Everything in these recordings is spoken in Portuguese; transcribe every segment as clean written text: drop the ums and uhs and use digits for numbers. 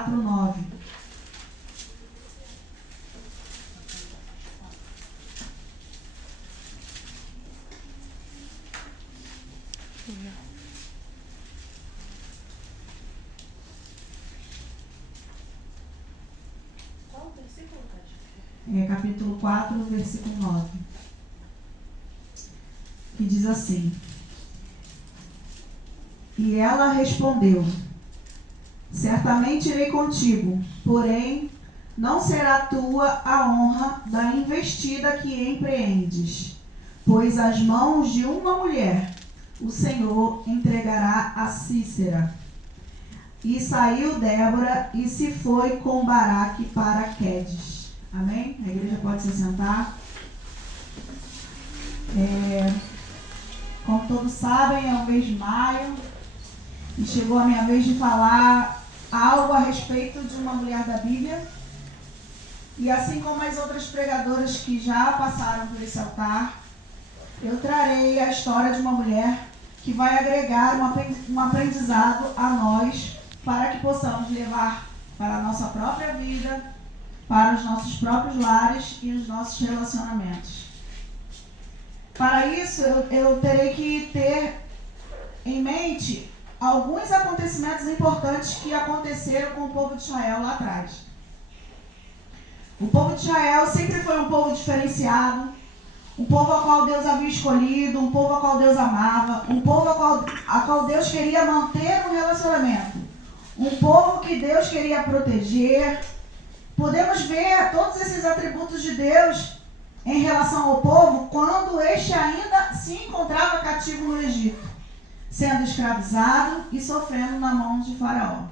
4, 9. Qual versículo? Capítulo 4, versículo 9. Que diz assim: E ela respondeu: Certamente irei contigo, porém não será tua a honra da investida que empreendes, pois as mãos de uma mulher o Senhor entregará a Sísera. E saiu Débora e se foi com Baraque para Quedes. Amém? A igreja pode se sentar. Como todos sabem, é o mês de maio e chegou a minha vez de falar algo a respeito de uma mulher da Bíblia. E assim como as outras pregadoras que já passaram por esse altar, eu trarei a história de uma mulher que vai agregar um aprendizado a nós para que possamos levar para a nossa própria vida, para os nossos próprios lares e os nossos relacionamentos. Para isso, eu terei que ter em mente alguns acontecimentos importantes que aconteceram com o povo de Israel lá atrás. O povo de Israel sempre foi um povo diferenciado, um povo a qual Deus havia escolhido, um povo a qual Deus amava, um povo a qual Deus queria manter um relacionamento, um povo que Deus queria proteger. Podemos ver todos esses atributos de Deus em relação ao povo quando este ainda se encontrava cativo no Egito, sendo escravizado e sofrendo na mão de Faraó.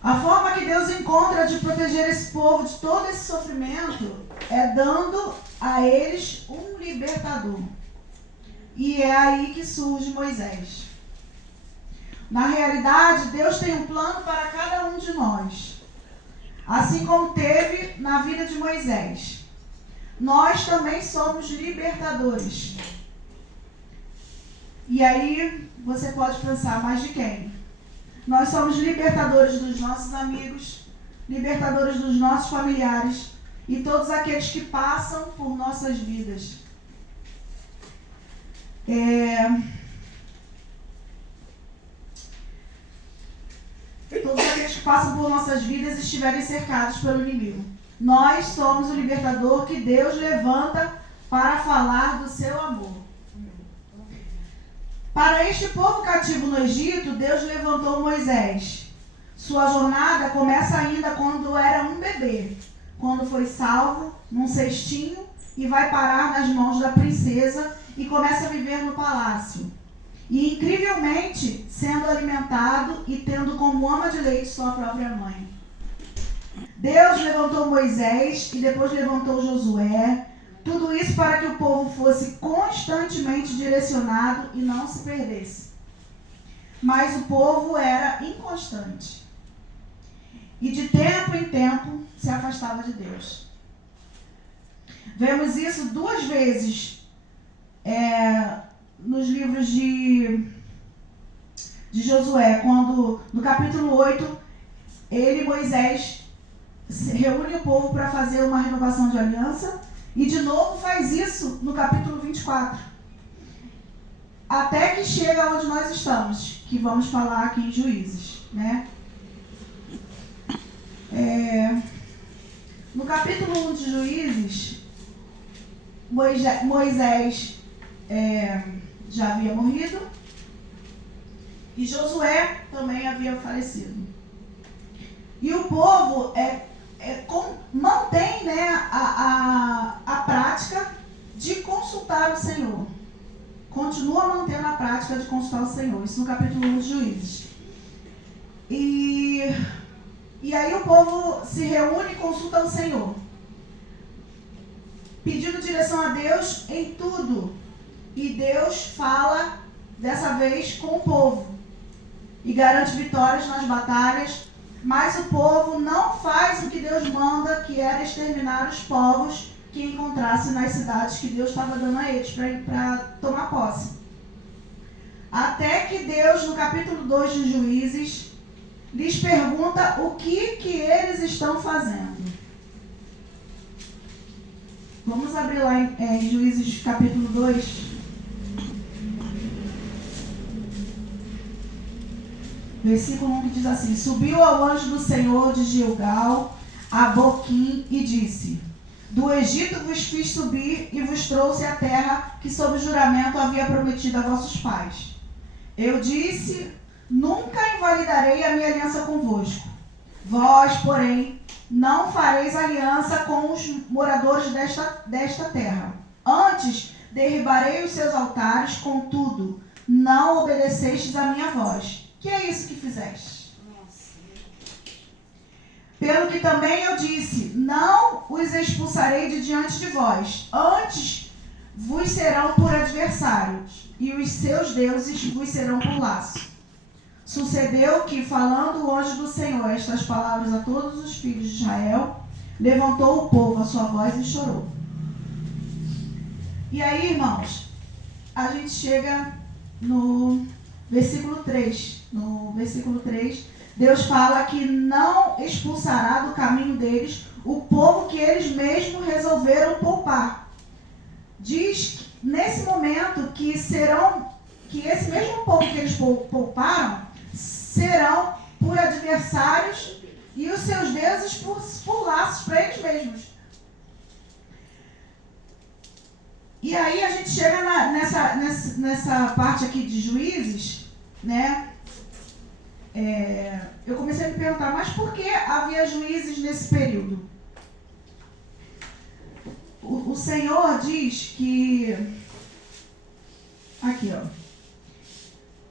A forma que Deus encontra de proteger esse povo de todo esse sofrimento é dando a eles um libertador. E é aí que surge Moisés. Na realidade, Deus tem um plano para cada um de nós. Assim como teve na vida de Moisés. Nós também somos libertadores. E aí você pode pensar, mas de quem? Nós somos libertadores dos nossos amigos, libertadores dos nossos familiares e todos aqueles que passam por nossas vidas. Todos aqueles que passam por nossas vidas estiverem cercados pelo inimigo. Nós somos o libertador que Deus levanta para falar do seu amor. Para este povo cativo no Egito, Deus levantou Moisés. Sua jornada começa ainda quando era um bebê, quando foi salvo num cestinho e vai parar nas mãos da princesa e começa a viver no palácio. E incrivelmente sendo alimentado e tendo como ama de leite sua própria mãe. Deus levantou Moisés e depois levantou Josué. Tudo isso para que o povo fosse constantemente direcionado e não se perdesse. Mas o povo era inconstante. E de tempo em tempo se afastava de Deus. Vemos isso duas vezes nos livros de Josué, quando no capítulo 8, Moisés, reúne o povo para fazer uma renovação de aliança. E de novo faz isso no capítulo 24. Até que chega onde nós estamos, que vamos falar aqui em Juízes, né? No capítulo 1 de Juízes, Moisés já havia morrido e Josué também havia falecido. E o povo mantém, né, a prática de consultar o Senhor. Continua mantendo a prática de consultar o Senhor. Isso no capítulo 1 de Juízes. E aí o povo se reúne e consulta o Senhor, pedindo direção a Deus em tudo. E Deus fala, dessa vez, com o povo. E garante vitórias nas batalhas. Mas o povo não faz o que Deus manda, que era exterminar os povos que encontrassem nas cidades que Deus estava dando a eles para tomar posse. Até que Deus, no capítulo 2 de Juízes, lhes pergunta o que eles estão fazendo. Vamos abrir lá em Juízes capítulo 2. Versículo 1 que diz assim: Subiu ao anjo do Senhor de Gilgal a Boquim e disse: Do Egito vos fiz subir e vos trouxe a terra que sob juramento havia prometido a vossos pais. Eu disse: Nunca invalidarei a minha aliança convosco. Vós, porém, não fareis aliança com os moradores desta terra. Antes, derribarei os seus altares, contudo, não obedecestes a minha voz. Que é isso que fizeste? Pelo que também eu disse: Não os expulsarei de diante de vós. Antes, vos serão por adversários, e os seus deuses vos serão por laço. Sucedeu que, falando o anjo do Senhor estas palavras a todos os filhos de Israel, levantou o povo a sua voz e chorou. E aí, irmãos, a gente chega no versículo 3. No versículo 3, Deus fala que não expulsará do caminho deles o povo que eles mesmos resolveram poupar. Diz nesse momento que esse mesmo povo que eles pouparam serão por adversários e os seus deuses por laços para eles mesmos. E aí a gente chega nessa parte aqui de Juízes, né? Eu comecei a me perguntar, mas por que havia juízes nesse período? O Senhor diz que... Aqui, ó.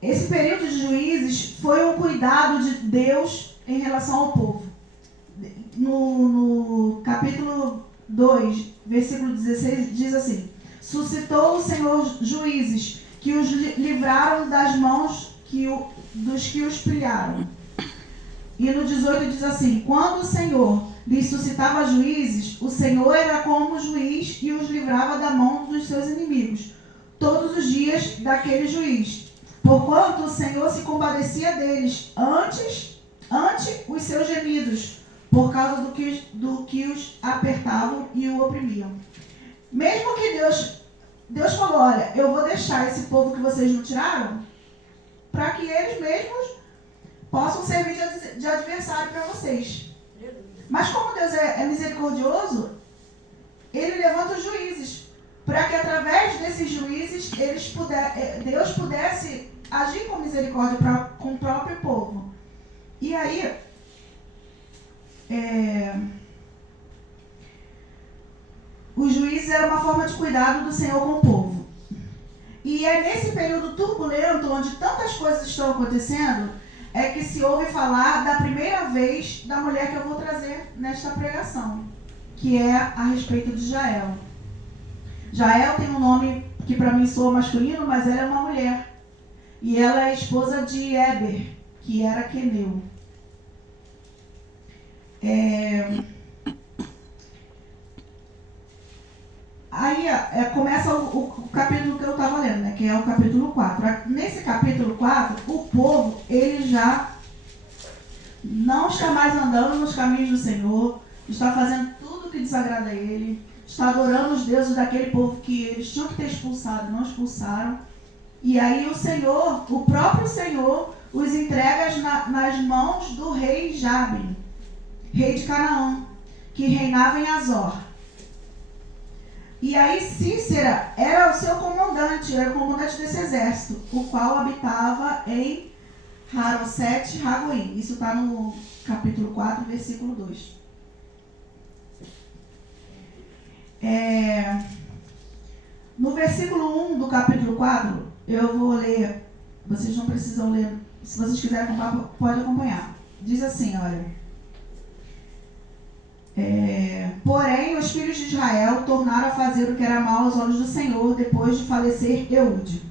Esse período de juízes foi um cuidado de Deus em relação ao povo. No capítulo 2, versículo 16, diz assim: Suscitou o Senhor juízes que os livraram das mãos dos que os pilharam. E no 18 diz assim: Quando o Senhor lhes suscitava juízes, o Senhor era como juiz e os livrava da mão dos seus inimigos, todos os dias daquele juiz. Porquanto o Senhor se compadecia deles ante os seus gemidos, por causa do que os apertavam e o oprimiam. Mesmo que Deus falou: olha, eu vou deixar esse povo que vocês não tiraram, para que eles mesmos possam servir de adversário para vocês. Mas como Deus é misericordioso, Ele levanta os juízes, para que através desses juízes Deus pudesse agir com misericórdia com o próprio povo. E aí, os juízes eram uma forma de cuidado do Senhor com o povo. E é nesse período turbulento, onde tantas coisas estão acontecendo, é que se ouve falar da primeira vez da mulher que eu vou trazer nesta pregação, que é a respeito de Jael. Jael tem um nome que para mim soa masculino, mas ela é uma mulher. E ela é esposa de Eber, que era queneu. Aí começa o capítulo que eu estava lendo, né, que é o capítulo 4. Nesse capítulo 4, o povo, ele já não está mais andando nos caminhos do Senhor, está fazendo tudo que desagrada a Ele, está adorando os deuses daquele povo que eles tinham que ter expulsado, não expulsaram. E aí o próprio Senhor, os entrega nas mãos do rei Jabim, rei de Canaã, que reinava em Azor. E aí Cícera era o seu comandante, era o comandante desse exército, o qual habitava em Haroset Hagoim. Isso está no capítulo 4, versículo 2. No versículo 1 do capítulo 4, eu vou ler, vocês não precisam ler, se vocês quiserem acompanhar, pode acompanhar. Diz assim, olha: porém, os filhos de Israel tornaram a fazer o que era mal aos olhos do Senhor, depois de falecer Eude.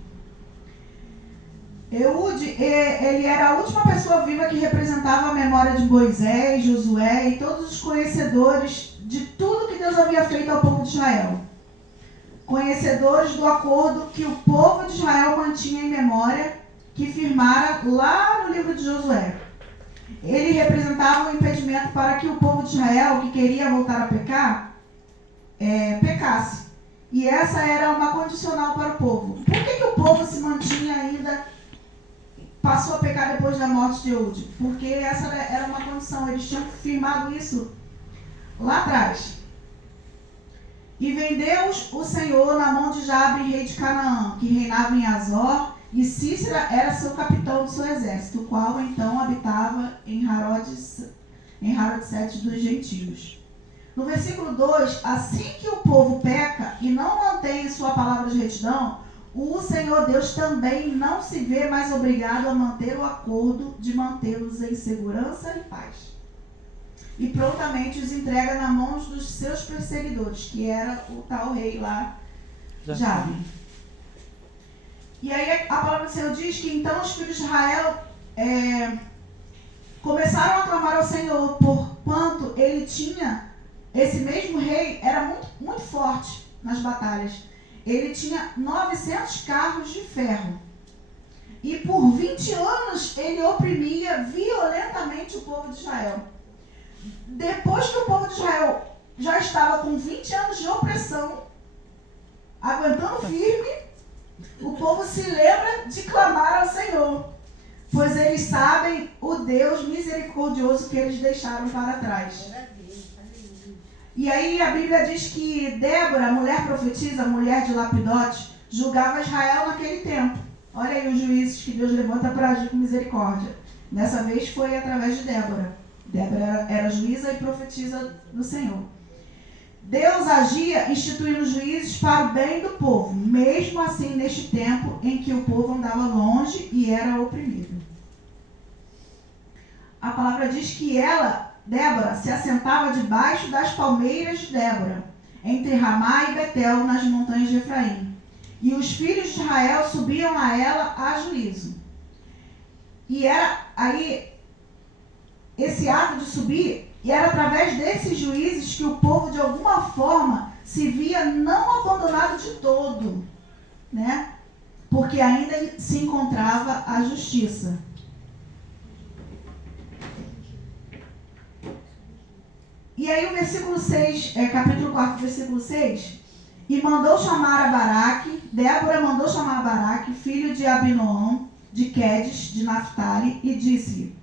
Ele era a última pessoa viva que representava a memória de Moisés, Josué e todos os conhecedores de tudo que Deus havia feito ao povo de Israel. Conhecedores do acordo que o povo de Israel mantinha em memória, que firmara lá no livro de Josué. ele representava um impedimento para que o povo de Israel, que queria voltar a pecar, pecasse. E essa era uma condicional para o povo. Por que o povo se mantinha ainda, passou a pecar depois da morte de Eude? Porque essa era uma condição, eles tinham firmado isso lá atrás. E vendeu o Senhor na mão de Jabe, rei de Canaã, que reinava em Azor, e Sísera era seu capitão do seu exército, o qual então habitava em Harodsete dos gentios. No versículo 2, assim que o povo peca e não mantém sua palavra de retidão, o Senhor Deus também não se vê mais obrigado a manter o acordo de mantê-los em segurança e paz. E prontamente os entrega nas mãos dos seus perseguidores, que era o tal rei lá, Jabe. E aí a palavra do Senhor diz que então os filhos de Israel começaram a clamar ao Senhor, porquanto ele tinha, esse mesmo rei era muito, muito forte nas batalhas. Ele tinha 900 carros de ferro. E por 20 anos ele oprimia violentamente o povo de Israel. Depois que o povo de Israel já estava com 20 anos de opressão, aguentando firme, o povo se lembra de clamar ao Senhor, pois eles sabem o Deus misericordioso que eles deixaram para trás. E aí a Bíblia diz que Débora, mulher profetisa, mulher de Lapidote, julgava Israel naquele tempo. Olha aí os juízes que Deus levanta para agir com misericórdia. Dessa vez foi através de Débora. Débora era juíza e profetisa do Senhor. Deus agia instituindo juízes para o bem do povo, mesmo assim neste tempo em que o povo andava longe e era oprimido. A palavra diz que ela, Débora, se assentava debaixo das palmeiras de Débora, entre Ramá e Betel, nas montanhas de Efraim. E os filhos de Israel subiam a ela a juízo. E era aí, esse ato de subir, e era através desses juízes que o povo, de alguma forma, se via não abandonado de todo, né? Porque ainda se encontrava a justiça. E aí o versículo 6, capítulo 4, versículo 6, e mandou chamar a Baraque, Débora mandou chamar a Baraque, filho de Abinoam, de Quedes, de Naphtali, e disse-lhe: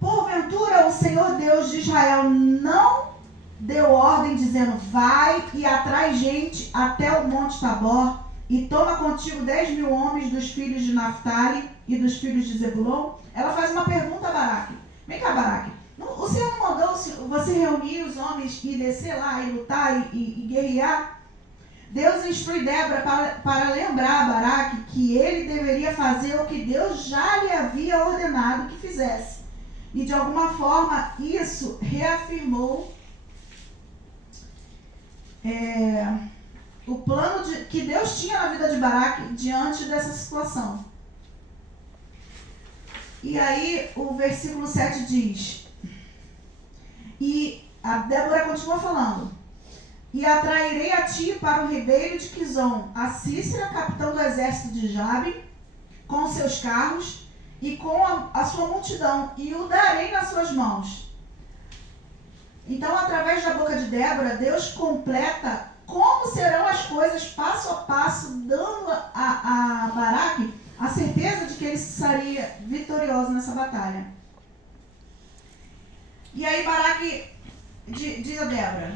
porventura o Senhor Deus de Israel não deu ordem dizendo: vai e atrai gente até o monte Tabor e toma contigo 10.000 homens dos filhos de Naphtali e dos filhos de Zebulon? Ela faz uma pergunta a Baraque. Vem cá, Baraque. O Senhor não mandou você reunir os homens e descer lá e lutar e guerrear? Deus instrui Débora para lembrar a Baraque que ele deveria fazer o que Deus já lhe havia ordenado que fizesse. E de alguma forma isso reafirmou o plano que Deus tinha na vida de Baraque diante dessa situação. E aí o versículo 7 diz, e a Débora continua falando: e atrairei a ti para o ribeiro de Quizon a Sísera, capitão do exército de Jabe, com seus carros e com a sua multidão, e o darei nas suas mãos. Então, através da boca de Débora, Deus completa como serão as coisas passo a passo, dando a Baraque a certeza de que ele seria vitorioso nessa batalha. E aí Baraque diz a Débora: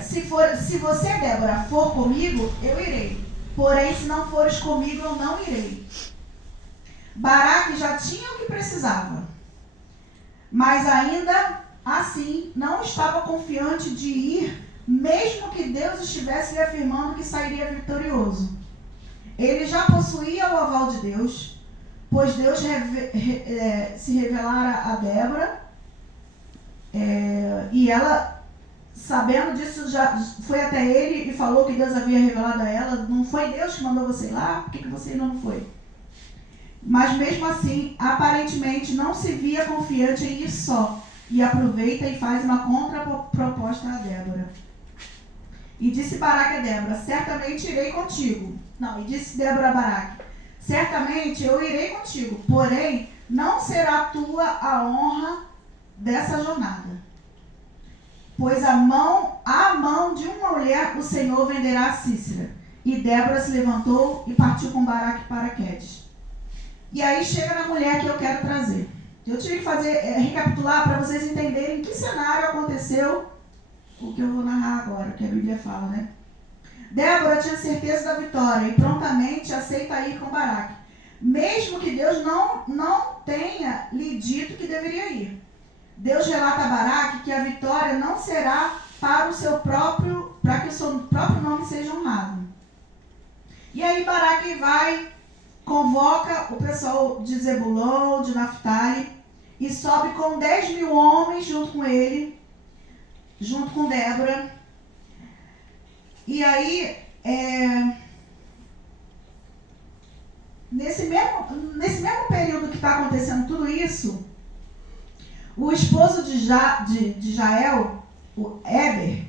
se você, Débora, for comigo, eu irei. Porém, se não fores comigo, eu não irei. Baraque já tinha o que precisava, mas ainda assim não estava confiante de ir, mesmo que Deus estivesse lhe afirmando que sairia vitorioso. Ele já possuía o aval de Deus, pois Deus se revelara a Débora, e ela, sabendo disso, já foi até ele e falou que Deus havia revelado a ela. Não foi Deus que mandou você ir lá? Por que você não foi? Mas mesmo assim, aparentemente não se via confiante em ir só, e aproveita e faz uma contraproposta a Débora. E disse Baraque a Débora: certamente irei contigo. Não, e disse Débora a Baraque: certamente eu irei contigo, porém não será tua a honra dessa jornada, pois à mão de uma mulher o Senhor venderá a Sísera. E Débora se levantou e partiu com Baraque para Quedes. E aí chega na mulher que eu quero trazer. Eu tive que recapitular para vocês entenderem em que cenário aconteceu o que eu vou narrar agora, o que a Bíblia fala, né? Débora tinha certeza da vitória e prontamente aceita ir com Baraque, mesmo que Deus não tenha lhe dito que deveria ir. Deus relata a Baraque que a vitória não será para que o seu próprio nome seja honrado. E aí Baraque convoca o pessoal de Zebulon, de Naftali, e sobe com 10.000 homens junto com ele, junto com Débora. E aí, nesse mesmo período que está acontecendo tudo isso, o esposo de Jael, o Eber,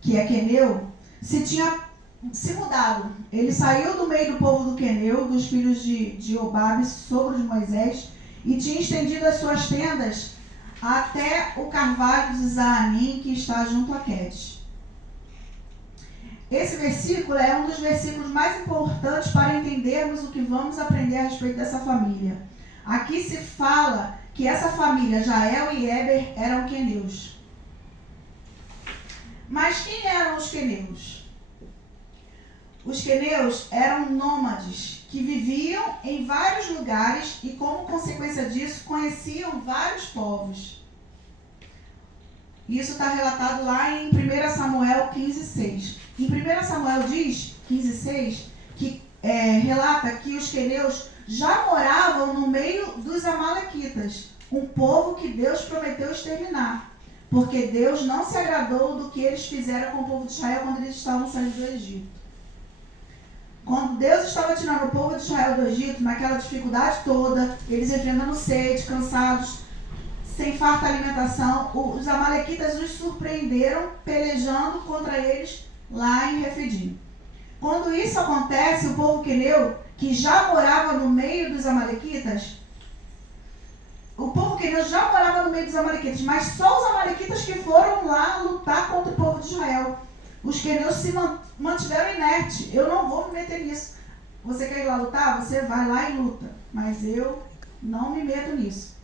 que é queneu, tinha se mudado. Ele saiu do meio do povo do queneu, dos filhos de Obabe, sogro de Moisés, e tinha estendido as suas tendas até o carvalho de Zaanim, que está junto a Quedes. Esse versículo é um dos versículos mais importantes para entendermos o que vamos aprender a respeito dessa família. Aqui se fala que essa família, Jael e Eber, eram queneus. Mas quem eram os queneus? Os queneus eram nômades que viviam em vários lugares e, como consequência disso, conheciam vários povos. Isso está relatado lá em 1 Samuel 15:6. Em 1 Samuel diz, 15:6, que relata que os queneus já moravam no meio dos amalequitas, um povo que Deus prometeu exterminar, porque Deus não se agradou do que eles fizeram com o povo de Israel quando eles estavam saindo do Egito. Quando Deus estava tirando o povo de Israel do Egito, naquela dificuldade toda, eles enfrentando sede, cansados, sem farta alimentação, os amalequitas os surpreenderam pelejando contra eles lá em Refidim. Quando isso acontece, o povo queneu, que já morava no meio dos amalequitas, mas só os amalequitas que foram lá lutar contra o povo de Israel. Os queneus se mantiveram inertes. Eu não vou me meter nisso. Você quer ir lá lutar? Você vai lá e luta. Mas eu não me meto nisso.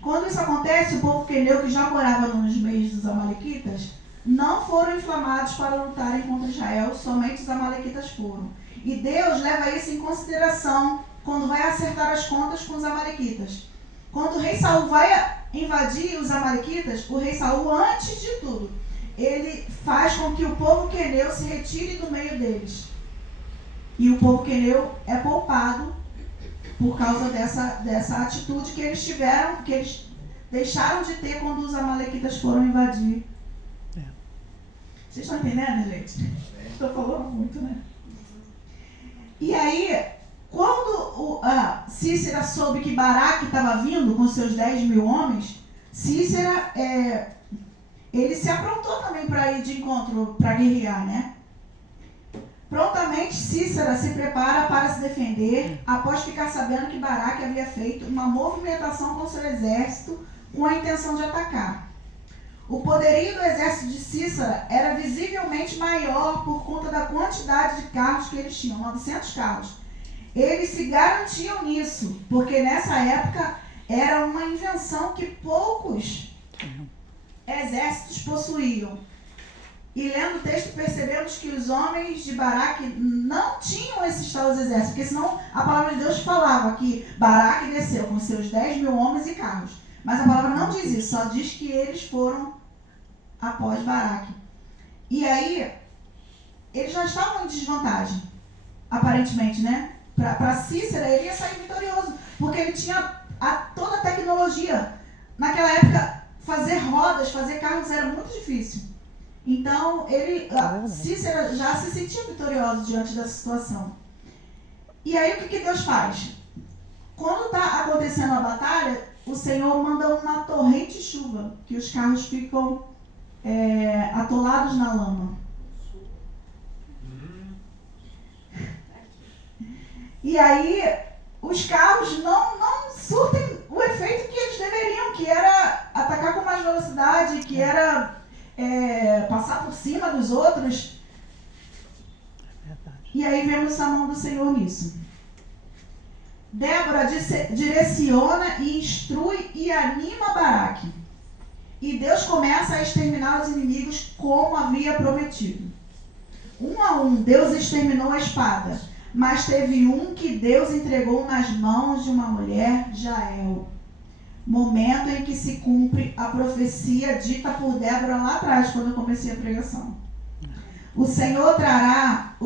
Quando isso acontece, o povo queneu que já morava nos meios dos amalequitas não foram inflamados para lutarem contra Israel, somente os amalequitas foram. E Deus leva isso em consideração quando vai acertar as contas com os amalequitas. Quando o rei Saul vai invadir os amalequitas, o rei Saul, antes de tudo, ele faz com que o povo queneu se retire do meio deles. E o povo queneu é poupado por causa dessa atitude que eles tiveram, que eles deixaram de ter quando os amalequitas foram invadir. Vocês estão entendendo, gente? Estou falando muito, né? E aí, quando Sísera soube que Baraque estava vindo com seus 10.000 homens, Sísera, ele se aprontou também para ir de encontro, para guerrear, né? Prontamente, Sísera se prepara para se defender, após ficar sabendo que Baraque havia feito uma movimentação com seu exército com a intenção de atacar. O poderio do exército de Sísera era visivelmente maior por conta da quantidade de carros que eles tinham, 900 carros. Eles se garantiam nisso, porque nessa época era uma invenção que poucos exércitos possuíam. E lendo o texto percebemos que os homens de Baraque não tinham esses tais exércitos, porque senão a palavra de Deus falava que Baraque desceu com seus 10.000 homens e carros. Mas a palavra não diz isso, só diz que eles foram após Baraque. E aí, eles já estavam em desvantagem, aparentemente, né? Para Sísera, ele ia sair vitorioso, porque ele tinha toda a tecnologia. Naquela época, fazer rodas, fazer carros era muito difícil. Então, Sísera já se sentia vitorioso diante dessa situação. E aí, o que Deus faz? Quando está acontecendo a batalha, o Senhor manda uma torrente de chuva, que os carros ficam atolados na lama. E aí, os carros não surtem o efeito que eles deveriam, que era atacar com mais velocidade, que era passar por cima dos outros. E aí vemos a mão do Senhor nisso. Débora direciona e instrui e anima Baraque. E Deus começa a exterminar os inimigos como havia prometido. Um a um, Deus exterminou a espada. Mas teve um que Deus entregou nas mãos de uma mulher, Jael. Momento em que se cumpre a profecia dita por Débora lá atrás, quando eu comecei a pregação. O Senhor trará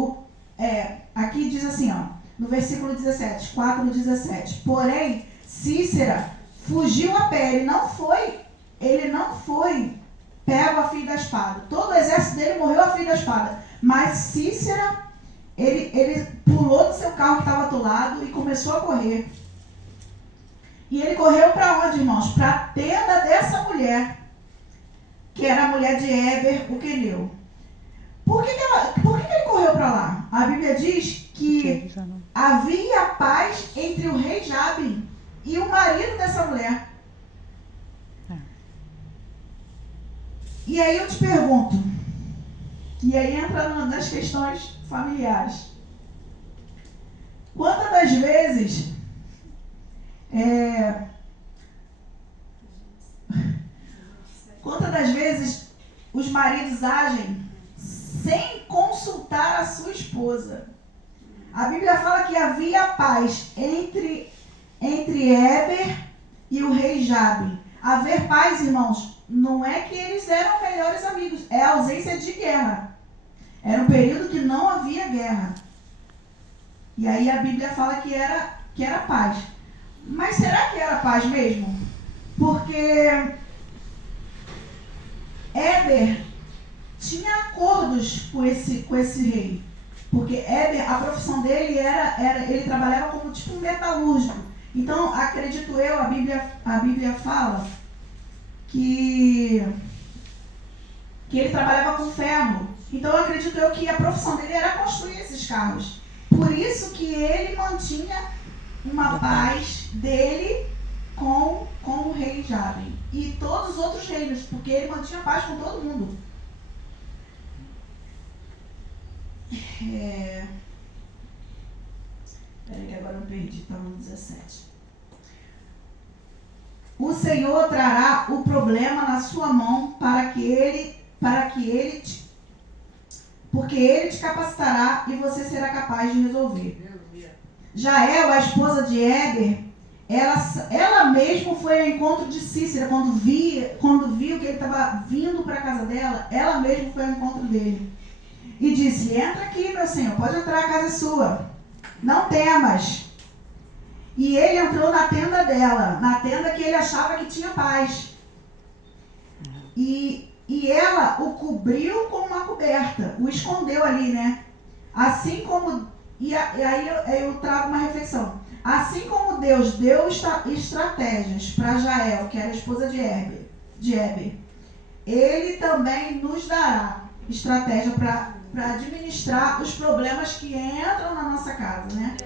aqui diz assim, no versículo 17, 4:17. Porém, Cícera fugiu a pé. Ele não foi pego a fio da espada. Todo o exército dele morreu a fio da espada. Mas Cícera, ele pulou do seu carro que estava atolado e começou a correr. E ele correu para onde, irmãos? Para a tenda dessa mulher, que era a mulher de Éber, o queneu. Por que ele correu para lá? A Bíblia diz que havia paz entre o rei Jabim e o marido dessa mulher. E aí eu te pergunto, e aí entra nas questões familiares. Quantas das vezes os maridos agem sem consultar a sua esposa? A Bíblia fala que havia paz entre Éber e o rei Jabe. Haver paz, irmãos, não é que eles eram melhores amigos, é a ausência de guerra. Era um período que não havia guerra. E aí a Bíblia fala que era paz. Mas será que era paz mesmo? Porque Éber tinha acordos com esse rei. Porque Éber, a profissão dele ele trabalhava como tipo um metalúrgico. Então, acredito eu, a Bíblia fala que ele trabalhava com ferro. Então, acredito eu que a profissão dele era construir esses carros. Por isso que ele mantinha uma paz dele com o rei Jabe e todos os outros reinos, porque ele mantinha paz com todo mundo. Peraí que agora eu perdi, está no 17. O Senhor trará o problema na sua mão porque ele te capacitará e você será capaz de resolver. Jael, a esposa de Éber, ela mesma foi ao encontro de Cícera. Quando viu que ele estava vindo para a casa dela, ela mesma foi ao encontro dele. E disse: entra aqui, meu senhor, pode entrar, a casa é sua. Não temas. E ele entrou na tenda dela, na tenda que ele achava que tinha paz. E ela o cobriu com uma coberta, o escondeu ali, né? Assim como... E aí eu trago uma reflexão. Assim como Deus deu estratégias para Jael, que era a esposa de Éber, Ele também nos dará estratégia para administrar os problemas que entram na nossa casa, né?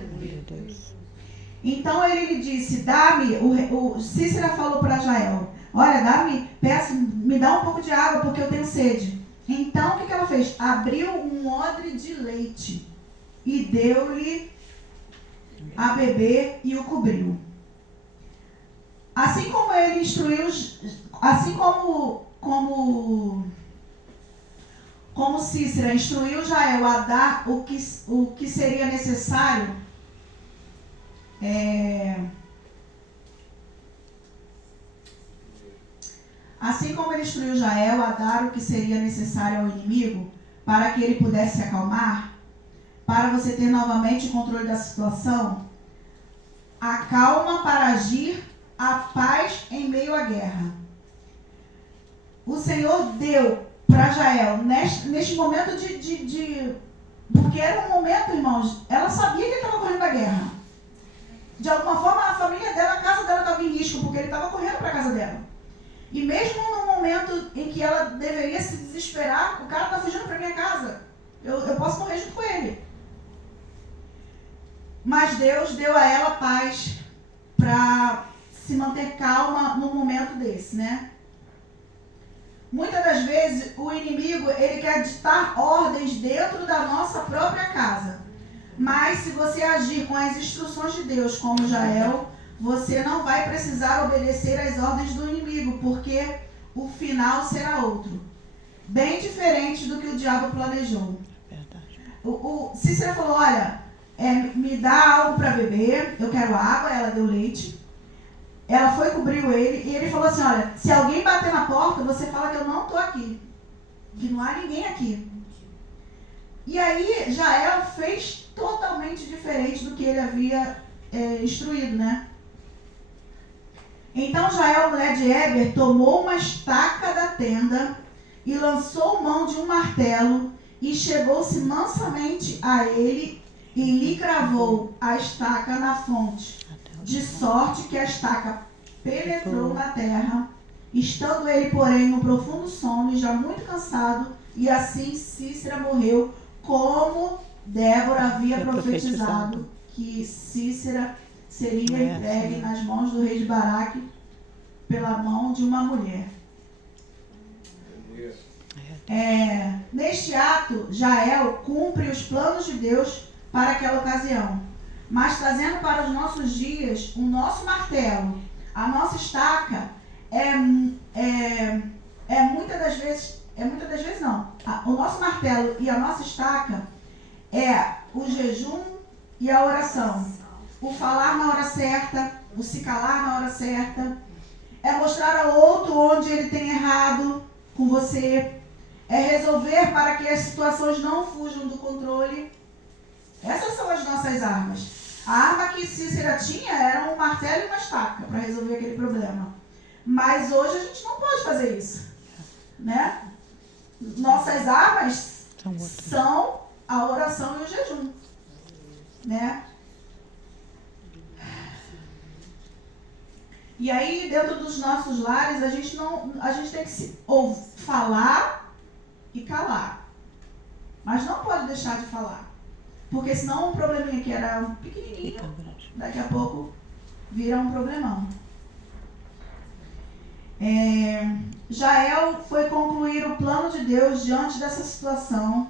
Então ele lhe disse: dá-me, Cícera falou para Jael: olha, me dá um pouco de água porque eu tenho sede. Então o que ela fez? Abriu um odre de leite e deu-lhe a beber e o cobriu. Assim como ele instruiu, assim como Cícera instruiu Jael a dar o que seria necessário, assim como ele instruiu Jael a dar o que seria necessário ao inimigo para que ele pudesse se acalmar, para você ter novamente o controle da situação, a calma para agir a paz em meio à guerra. O Senhor deu para Jael, neste momento porque era um momento, irmãos, ela sabia que ele estava correndo a guerra. De alguma forma, a família dela, a casa dela estava em risco, porque ele estava correndo para a casa dela. E mesmo no momento em que ela deveria se desesperar, o cara está fugindo para minha casa, eu posso morrer junto com ele. Mas Deus deu a ela paz para se manter calma num momento desse, né? Muitas das vezes o inimigo ele quer ditar ordens dentro da nossa própria casa. Mas se você agir com as instruções de Deus como Jael, você não vai precisar obedecer às ordens do inimigo, porque o final será outro. Bem diferente do que o diabo planejou. O Cícera falou, olha, me dá algo para beber, eu quero água, ela deu leite. Ela foi, cobriu ele, e ele falou assim, olha, se alguém bater na porta, você fala que eu não estou aqui, que não há ninguém aqui. E aí, Jael fez totalmente diferente do que ele havia instruído, né? Então, Jael, mulher de Heber, tomou uma estaca da tenda e lançou mão de um martelo e chegou-se mansamente a ele e lhe cravou a estaca na fonte, de sorte que a estaca penetrou na terra, estando ele, porém, no profundo sono e já muito cansado, e assim Cícera morreu, como Débora havia profetizado que Cícera seria entregue nas mãos do rei de Baraque pela mão de uma mulher. Neste ato, Jael cumpre os planos de Deus para aquela ocasião, mas trazendo para os nossos dias o nosso martelo, a nossa estaca, muitas das vezes não. O nosso martelo e a nossa estaca é o jejum e a oração, o falar na hora certa, o se calar na hora certa, é mostrar ao outro onde ele tem errado com você, é resolver para que as situações não fujam do controle. Essas são as nossas armas. A arma que Cícera tinha era um martelo e uma estaca para resolver aquele problema. Mas hoje a gente não pode fazer isso, né? Nossas armas são a oração e o jejum, né? E aí, dentro dos nossos lares, a gente tem que falar e calar. Mas não pode deixar de falar. Porque senão um probleminha que era um pequenininho, daqui a pouco vira um problemão. Jael foi concluir o plano de Deus diante dessa situação.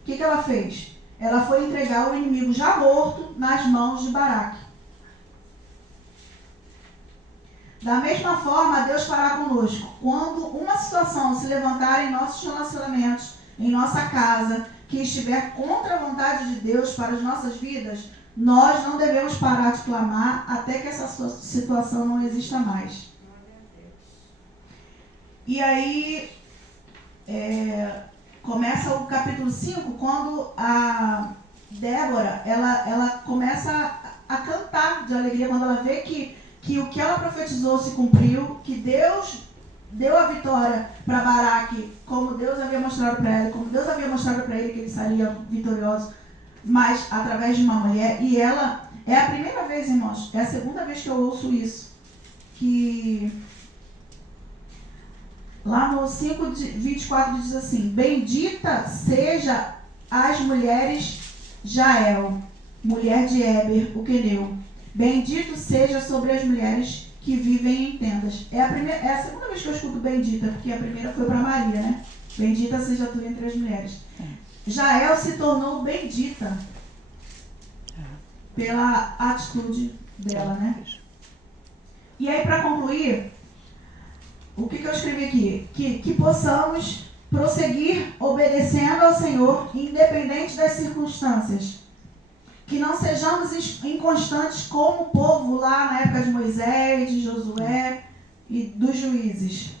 O que ela fez? Ela foi entregar o inimigo já morto nas mãos de Baraque. Da mesma forma, Deus fará conosco. Quando uma situação se levantar em nossos relacionamentos, em nossa casa, que estiver contra a vontade de Deus para as nossas vidas, nós não devemos parar de clamar até que essa situação não exista mais. E aí, começa o capítulo 5, quando a Débora, ela começa a cantar de alegria, quando ela vê que o que ela profetizou se cumpriu, que Deus deu a vitória para Baraque, como Deus havia mostrado para ela, como Deus havia mostrado para ele que ele seria vitorioso, mas através de uma mulher. E ela, é a primeira vez, irmãos, é a segunda vez que eu ouço isso, que lá no 5:24 diz assim: bendita seja as mulheres Jael, mulher de Heber, o queneu. Bendito seja sobre as mulheres que vivem em tendas. É a segunda vez que eu escuto bendita, porque a primeira foi para Maria, né? Bendita seja tu entre as mulheres. Jael se tornou bendita pela atitude dela, né? E aí, para concluir, o que eu escrevi aqui? Que possamos prosseguir obedecendo ao Senhor, independente das circunstâncias. Que não sejamos inconstantes como o povo lá na época de Moisés, de Josué e dos juízes.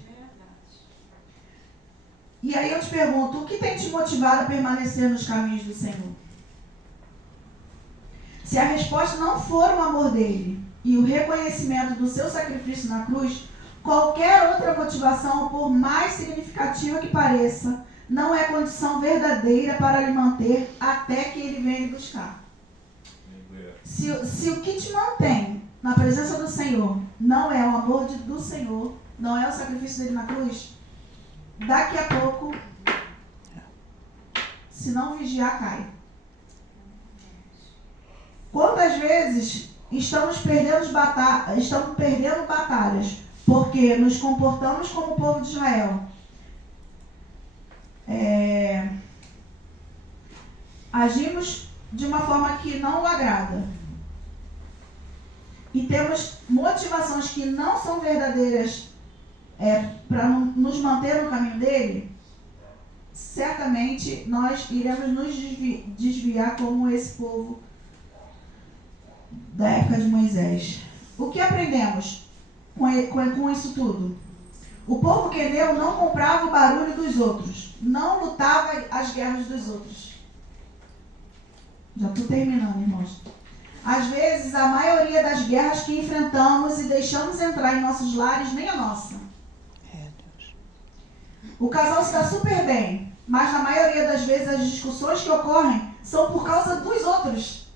E aí eu te pergunto, o que tem te motivado a permanecer nos caminhos do Senhor? Se a resposta não for o amor dele e o reconhecimento do seu sacrifício na cruz, qualquer outra motivação, por mais significativa que pareça, não é condição verdadeira para lhe manter até que ele venha lhe buscar. Se o que te mantém na presença do Senhor não é o amor do Senhor, não é o sacrifício dele na cruz, daqui a pouco, se não vigiar, cai. Quantas vezes estamos perdendo batalhas porque nos comportamos como o povo de Israel. Agimos de uma forma que não o agrada. E temos motivações que não são verdadeiras para nos manter no caminho dele. Certamente nós iremos nos desviar como esse povo da época de Moisés. O que aprendemos com isso tudo? O povo queneu não comprava o barulho dos outros, não lutava as guerras dos outros. Já estou terminando, irmãos. Às vezes, a maioria das guerras que enfrentamos e deixamos entrar em nossos lares nem a nossa. Deus. O casal se dá super bem, mas na maioria das vezes as discussões que ocorrem são por causa dos outros.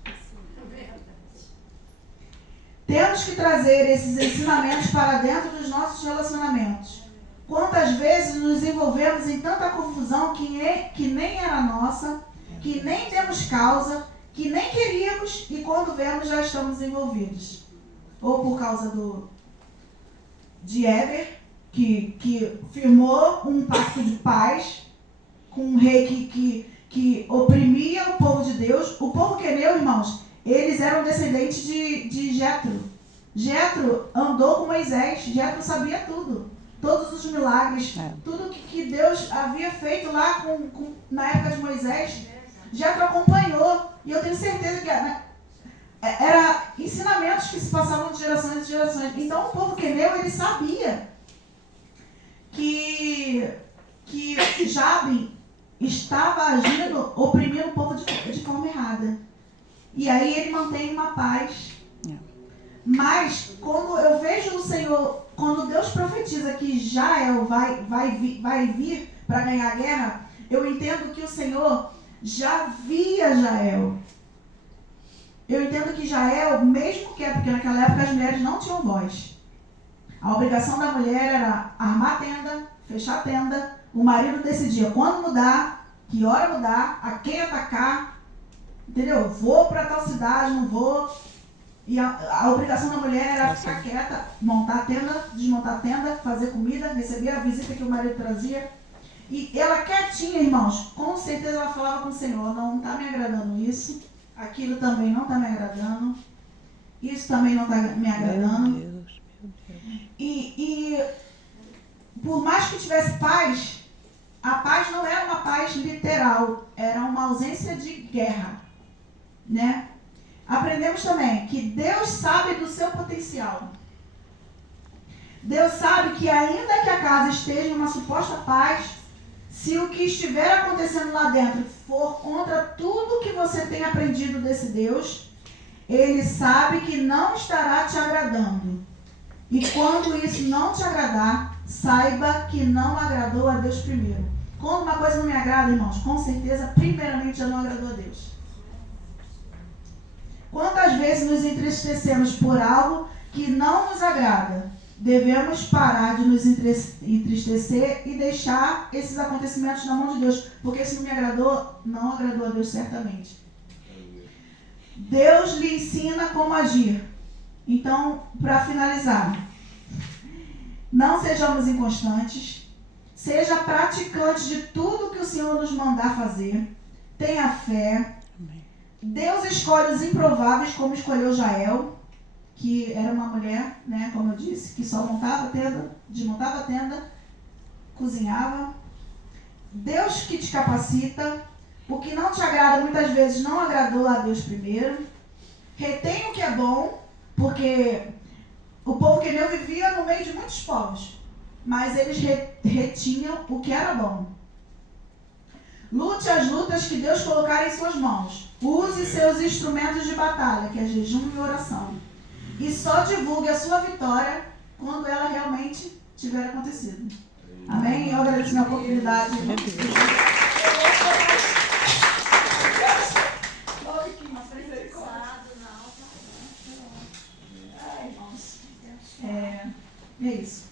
Temos que trazer esses ensinamentos para dentro dos nossos relacionamentos. Quantas vezes nos envolvemos em tanta confusão que nem era nossa, que nem temos causa, que nem queríamos e quando vemos já estamos envolvidos. Ou por causa de Éber, que firmou um pacto de paz com um rei que oprimia o povo de Deus. O povo queneu, irmãos, eles eram descendentes de Jetro. Jetro andou com Moisés, Jetro sabia tudo. Todos os milagres, tudo que Deus havia feito lá na época de Moisés, Jetro acompanhou. E eu tenho certeza que era ensinamentos que se passavam de gerações em gerações. Então o povo queneu, ele sabia que Jabim estava agindo, oprimindo o povo de forma errada. E aí ele mantém uma paz. Mas quando eu vejo o Senhor, quando Deus profetiza que Jael vai vir para ganhar a guerra, eu entendo que o Senhor já via Jael. Eu entendo que Jael, mesmo porque naquela época as mulheres não tinham voz. A obrigação da mulher era armar a tenda, fechar a tenda, o marido decidia quando mudar, que hora mudar, a quem atacar, entendeu? Vou para tal cidade, não vou. E a obrigação da mulher era ficar quieta, montar a tenda, desmontar a tenda, fazer comida, receber a visita que o marido trazia. E ela quietinha, irmãos, com certeza ela falava com o Senhor, não está me agradando isso, aquilo também não está me agradando, isso também não está me agradando. Meu Deus. E por mais que tivesse paz, a paz não era uma paz literal, era uma ausência de guerra, né? Aprendemos também que Deus sabe do seu potencial. Deus sabe que ainda que a casa esteja em uma suposta paz, se o que estiver acontecendo lá dentro for contra tudo que você tem aprendido desse Deus, Ele sabe que não estará te agradando. E quando isso não te agradar, saiba que não agradou a Deus primeiro. Quando uma coisa não me agrada, irmãos, com certeza, primeiramente já não agradou a Deus. Quantas vezes nos entristecemos por algo que não nos agrada? Devemos parar de nos entristecer e deixar esses acontecimentos na mão de Deus. Porque se não me agradou, não agradou a Deus certamente. Deus lhe ensina como agir. Então, para finalizar, não sejamos inconstantes. Seja praticante de tudo que o Senhor nos mandar fazer. Tenha fé. Deus escolhe os improváveis, como escolheu Jael, que era uma mulher, né, como eu disse, que só montava a tenda, desmontava a tenda, cozinhava. Deus que te capacita. O que não te agrada, muitas vezes não agradou a Deus primeiro. Retém o que é bom, porque o povo queneu vivia no meio de muitos povos, mas eles retinham o que era bom. Lute as lutas que Deus colocar em suas mãos. Use seus instrumentos de batalha, que é jejum e oração. E só divulgue a sua vitória quando ela realmente tiver acontecido. Amém? Eu agradeço a oportunidade. É isso.